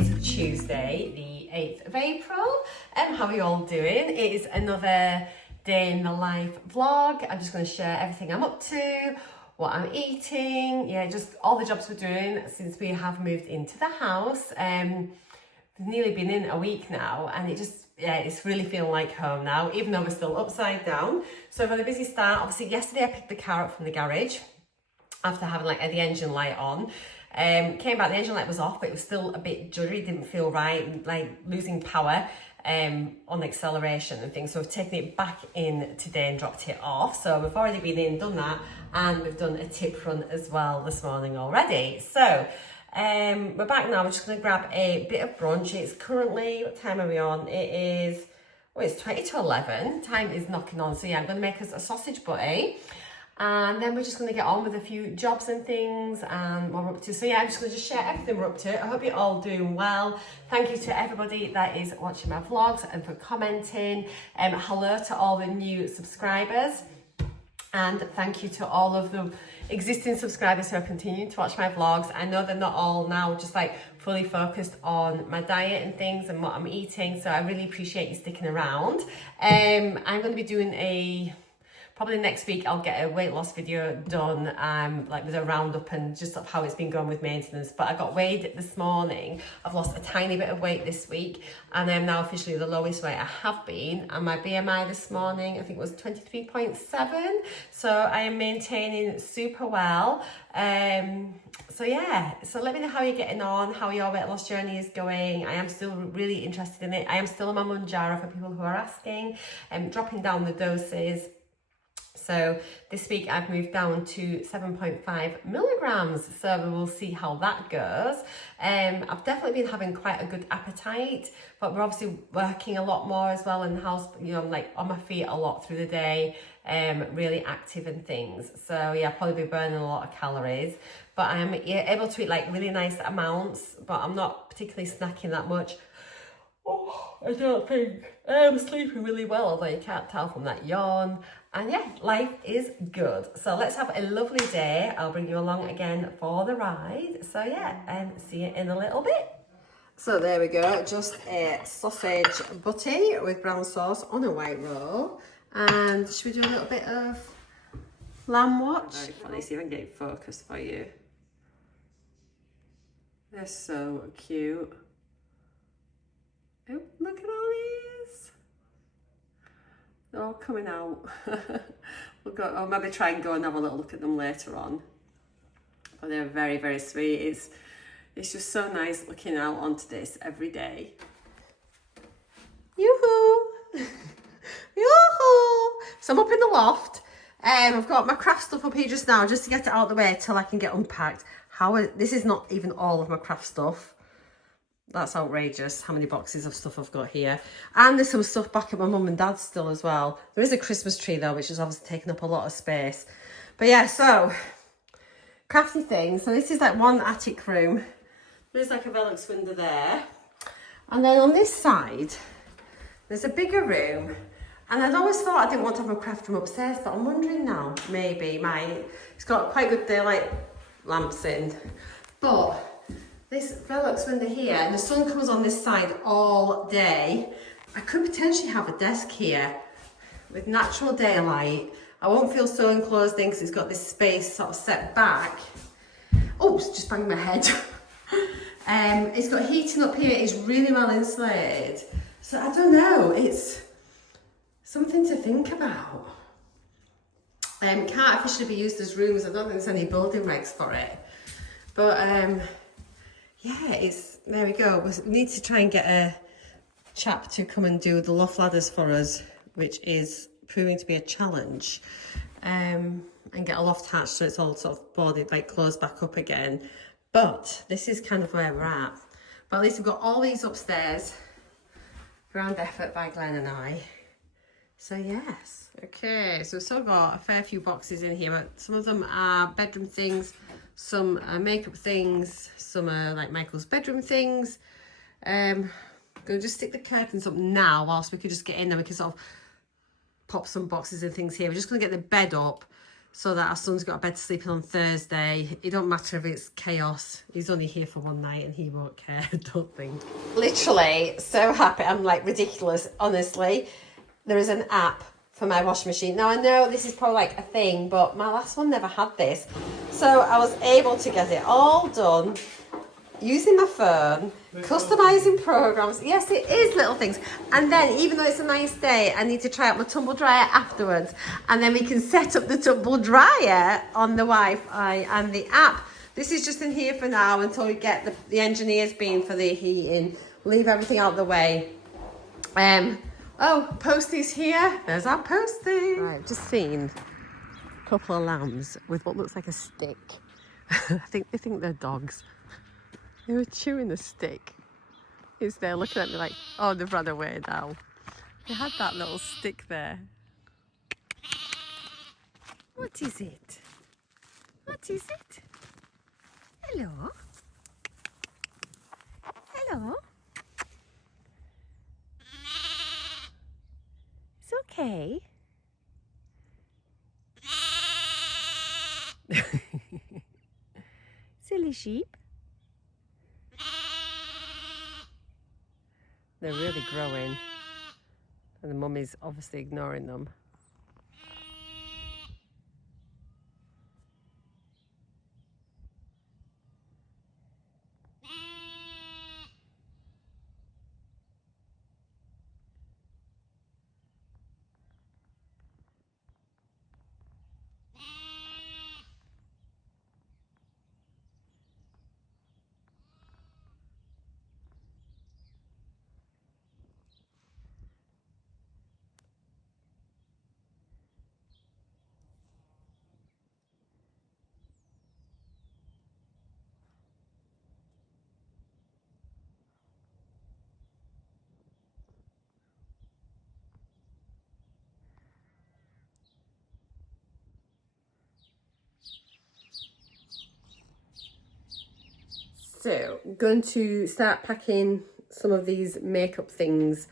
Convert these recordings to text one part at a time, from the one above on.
is Tuesday, the 8th of April. How are you all doing? It is another day in the life vlog. I'm just going to share everything I'm up to, what I'm eating, yeah, just all the jobs we're doing since we have moved into the house. We've nearly been in a week now, and it's really feeling like home now, even though we're still upside down. So I've had a busy start. Obviously, yesterday I picked the car up from the garage after having the engine light on. Came back, the engine light was off, but it was still a bit juddery, didn't feel right, like losing power on acceleration and things. So I've taken it back in today and dropped it off. So we've already been in, done that, and we've done a tip run as well this morning already. So we're back now. We're just going to grab a bit of brunch. It's currently, what time are we on? It is, it's 20 to 11. Time is knocking on. So yeah, I'm going to make us a sausage butty. And then we're just going to get on with a few jobs and things and what we're up to. So yeah, I'm just going to share everything we're up to. I hope you're all doing well. Thank you to everybody that is watching my vlogs and for commenting. Hello to all the new subscribers. And thank you to all of the existing subscribers who are continuing to watch my vlogs. I know they're not all now just fully focused on my diet and things and what I'm eating. So I really appreciate you sticking around. I'm going to be doing probably next week I'll get a weight loss video done, with a roundup and just of how it's been going with maintenance. But I got weighed this morning. I've lost a tiny bit of weight this week, and I'm now officially the lowest weight I have been. And my BMI this morning, I think it was 23.7. So I am maintaining super well. So yeah, so let me know how you're getting on, how your weight loss journey is going. I am still really interested in it. I am still on my Mounjaro for people who are asking. Dropping down the doses. So this week I've moved down to 7.5 milligrams. So we will see how that goes. I've definitely been having quite a good appetite, but we're obviously working a lot more as well in the house. You know, I'm on my feet a lot through the day, really active and things. So yeah, probably be burning a lot of calories, but I'm able to eat really nice amounts, but I'm not particularly snacking that much. Oh, I don't think. I'm sleeping really well, although you can't tell from that yawn. And yeah, life is good. So let's have a lovely day. I'll bring you along again for the ride. So yeah, and see you in a little bit. So there we go, just a sausage butty with brown sauce on a white roll. And should we do a little bit of lamb watch? Very funny, see if I can get it focused for you. They're so cute. Oh, look at all these. They're all coming out. I'll maybe try and go and have a little look at them later on. But they're very, very sweet. It's just so nice looking out onto this every day. Yoo-hoo! Yoo-hoo! So I'm up in the loft. I've got my craft stuff up here just now, just to get it out of the way till I can get unpacked. This is not even all of my craft stuff. That's outrageous how many boxes of stuff I've got here. And there's some stuff back at my mum and dad's still as well. There is a Christmas tree though, which is obviously taking up a lot of space. But yeah, so crafty things. So this is one attic room. There's a Velux window there. And then on this side, there's a bigger room. And I'd always thought I didn't want to have a craft room upstairs, but I'm wondering now, maybe it's got quite good daylight lamps in. But this Velux window here, and the sun comes on this side all day. I could potentially have a desk here with natural daylight. I won't feel so enclosed in because it's got this space sort of set back. Oh, just banged my head. It's got heating up here. It's really well insulated. So I don't know. It's something to think about. Can't officially be used as rooms. I don't think there's any building regs for it. But yeah, there we go. We need to try and get a chap to come and do the loft ladders for us, which is proving to be a challenge. And get a loft hatch so it's all sort of boarded, closed back up again. But this is kind of where we're at. But at least we've got all these upstairs. Grand effort by Glenn and I. So yes. Okay, so we've still got a fair few boxes in here, but some of them are bedroom things, some are makeup things, some are Michael's bedroom things. I'm going to just stick the curtains up now whilst we could just get in there. We can sort of pop some boxes and things here. We're just going to get the bed up so that our son's got a bed to sleep in on Thursday. It don't matter if it's chaos. He's only here for one night and he won't care, I don't think. Literally so happy. I'm like ridiculous, honestly. There is an app for my washing machine. Now I know this is probably like a thing, but my last one never had this. So I was able to get it all done using my phone, customizing programs. Yes, it is little things. And then even though it's a nice day, I need to try out my tumble dryer afterwards. And then we can set up the tumble dryer on the Wi-Fi and the app. This is just in here for now until we get the engineers being for the heating. Leave everything out of the way. Oh, Posty's here. There's our Posty. Right, I've just seen a couple of lambs with what looks like a stick. I think they think they're dogs. They were chewing the stick. Is there looking at me like, oh, they've run away now. They had that little stick there. What is it? What is it? Hello? Hello? It's okay. Silly sheep. They're really growing, and the mummy's obviously ignoring them. So I'm going to start packing some of these makeup things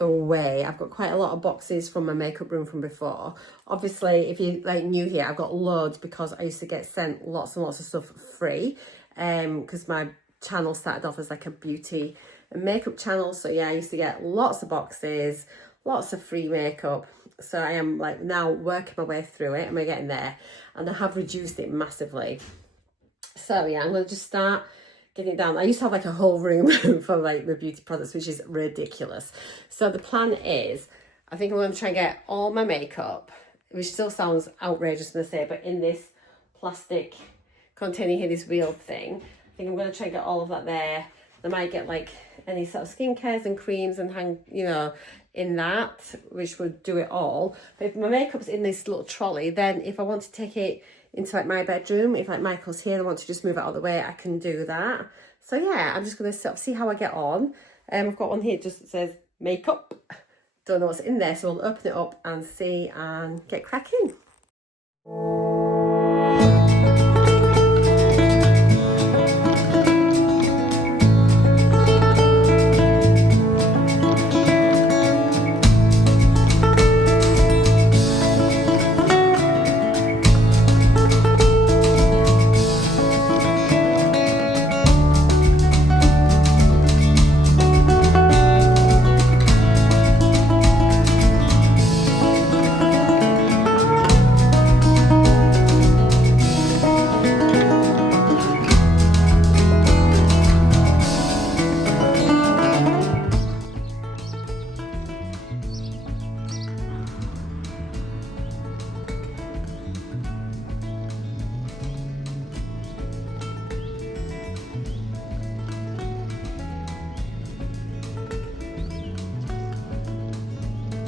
away. I've got quite a lot of boxes from my makeup room from before. Obviously, if you're like new here, I've got loads because I used to get sent lots and lots of stuff free. Because my channel started off as like a beauty and makeup channel. So yeah, I used to get lots of boxes, lots of free makeup. So I am like now working my way through it and we're getting there. And I have reduced it massively. So yeah, I'm going to just start getting it down. I used to have like a whole room for like the beauty products, which is ridiculous. So the plan is, I think I'm going to try and get all my makeup, which still sounds outrageous to say, but in this plastic container here, this wheel thing. I think I'm going to try and get all of that there. I might get like any sort of skincares and creams and hang, you know, in that, which would do it all. But if my makeup's in this little trolley, then if I want to take it into like my bedroom, if like Michael's here and I want to just move it out of the way, I can do that. So yeah, I'm just going to sort of see how I get on. I've got one here just that says makeup. Don't know what's in there, so we'll open it up and see and get cracking.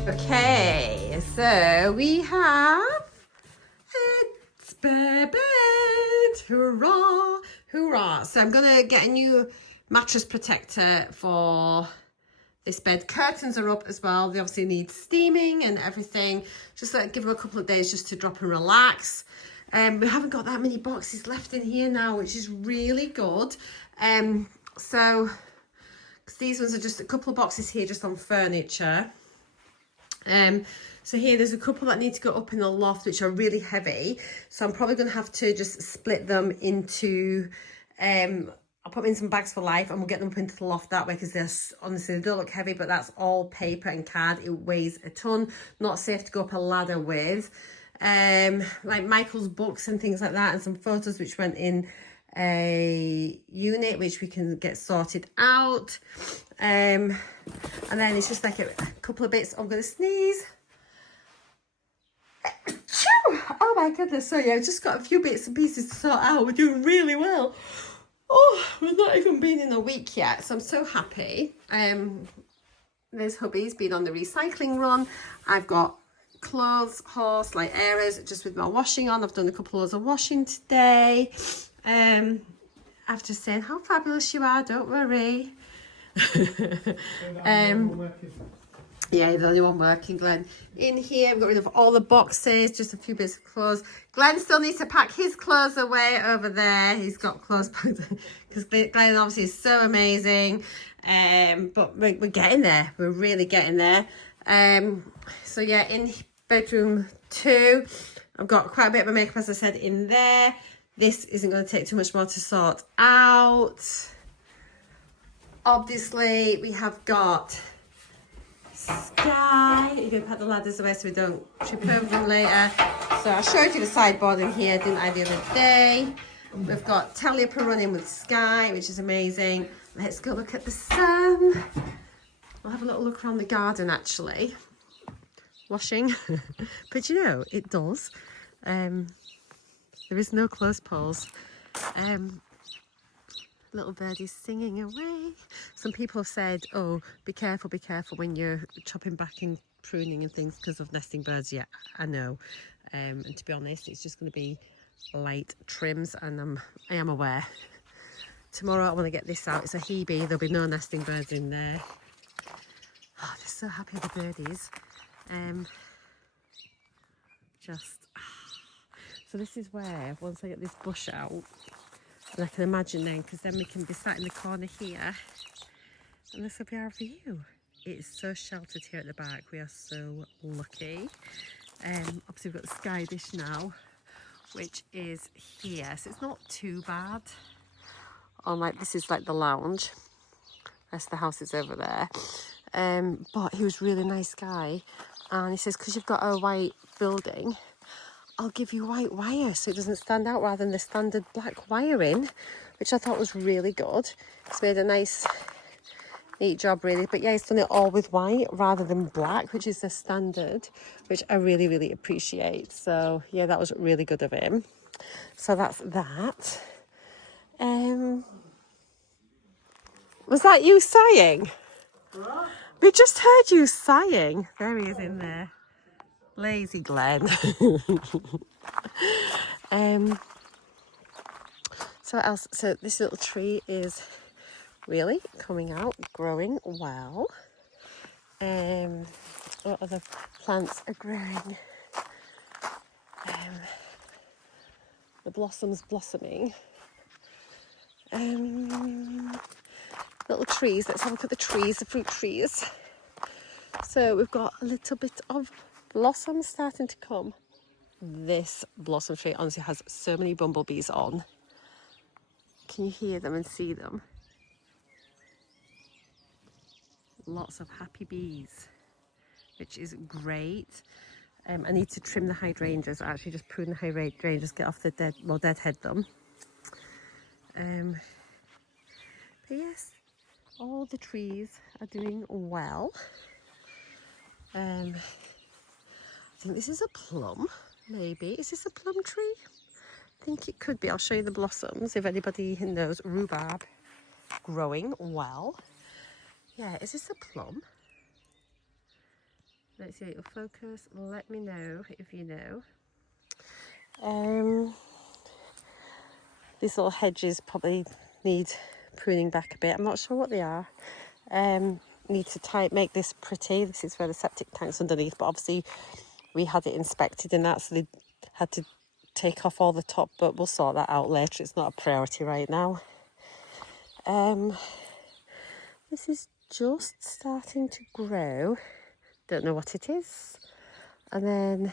Okay, so we have a spare bed. Hurrah, hurrah. So I'm going to get a new mattress protector for this bed. Curtains are up as well. They obviously need steaming and everything. Just give them a couple of days just to drop and relax. We haven't got that many boxes left in here now, which is really good. So, 'cause these ones are just a couple of boxes here just on furniture. So here there's a couple that need to go up in the loft, which are really heavy. So I'm probably going to have to just split them into, I'll put them in some bags for life and we'll get them up into the loft that way, because they're, honestly, they don't look heavy, but that's all paper and card. It weighs a ton. Not safe to go up a ladder with. Like Michael's books and things like that, and some photos which went in a unit which we can get sorted out. And then it's just like a couple of bits. I'm going to sneeze. Oh my goodness. So yeah, I've just got a few bits and pieces to sort out. We're doing really well. Oh, we've not even been in a week yet, so I'm so happy. There's hubby's been on the recycling run. I've got clothes horse like errors just with my washing on. I've done a couple loads of washing today. I've just said how fabulous you are, don't worry. Yeah, the only one working, Glenn. In here, we've got rid of all the boxes, just a few bits of clothes. Glenn still needs to pack his clothes away over there. He's got clothes packed because Glenn obviously is so amazing. But we're getting there. We're really getting there. So yeah, in bedroom 2, I've got quite a bit of my makeup, as I said, in there. This isn't going to take too much more to sort out. Obviously, we have got Sky. You're going to put the ladders away so we don't trip over them later. So I showed you the sideboard in here, didn't I, the other day? We've got Talipa running with Sky, which is amazing. Let's go look at the sun. We'll have a little look around the garden, actually. Washing. But you know, it does. There is no clothes poles. Little birdies singing away. Some people have said, oh, be careful when you're chopping back and pruning and things because of nesting birds. Yeah, I know. And to be honest, it's just going to be light trims, and I am aware. Tomorrow I want to get this out. It's a Hebe. There'll be no nesting birds in there. Oh, they're so happy, the birdies. So this is where, once I get this bush out, and I can imagine then, because then we can be sat in the corner here, and this will be our view. It's so sheltered here at the back. We are so lucky. Obviously we've got the Sky Dish now, which is here, so it's not too bad. Like this is like the lounge. That's the house is over there. But he was a really nice guy, and he says, because you've got a white building, I'll give you white wire so it doesn't stand out rather than the standard black wiring, which I thought was really good. It's made a nice, neat job really. But yeah, he's done it all with white rather than black, which is the standard, which I really, really appreciate. So yeah, that was really good of him. So that's that. Was that you sighing? What? We just heard you sighing. There he is in there. Lazy Glenn. So what else? So this little tree is really coming out, growing well. What other plants are growing? The blossoms blossoming. Little trees. Let's have a look at the trees, the fruit trees. So we've got a little bit of blossoms starting to come. This blossom tree honestly has so many bumblebees on. Can you hear them and see them? Lots of happy bees, which is great. I need to trim the hydrangeas, actually just prune the hydrangeas, get off the deadhead them. But yes, all the trees are doing well. I think this is a plum, maybe. Is this a plum tree? I think it could be. I'll show you the blossoms if anybody knows. Rhubarb growing well. Yeah, is this a plum? Let's see, it'll focus. Let me know if you know. These little hedges probably need pruning back a bit. I'm not sure what they are. Need to make this pretty. This is where the septic tank's underneath, but obviously we had it inspected and that, so they had to take off all the top, but we'll sort that out later. It's not a priority right now. This is just starting to grow. Don't know what it is. And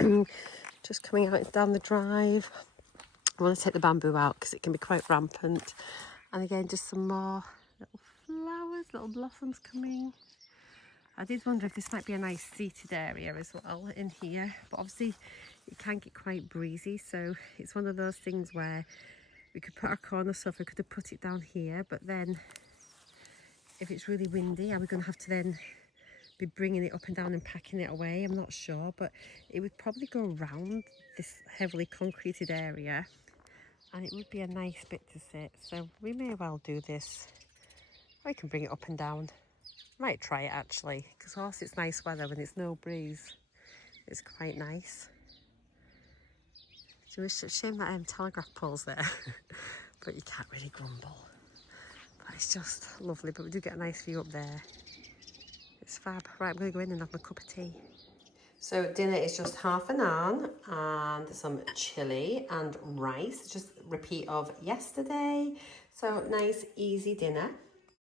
then just coming out down the drive. I want to take the bamboo out because it can be quite rampant. And again, just some more little flowers, little blossoms coming. I did wonder if this might be a nice seated area as well in here, but obviously it can get quite breezy, so it's one of those things where we could put our corner sofa, we could have put it down here, but then if it's really windy, are we going to have to then be bringing it up and down and packing it away? I'm not sure, but it would probably go around this heavily concreted area and it would be a nice bit to sit, so we may well do this. I can bring it up and down. Might try it actually, because whilst it's nice weather when it's no breeze, it's quite nice. It's a shame that telegraph pole's there, but you can't really grumble. But it's just lovely, but we do get a nice view up there. It's fab. Right, I'm going to go in and have my cup of tea. So dinner is just half a naan and some chilli and rice, just repeat of yesterday. So nice, easy dinner.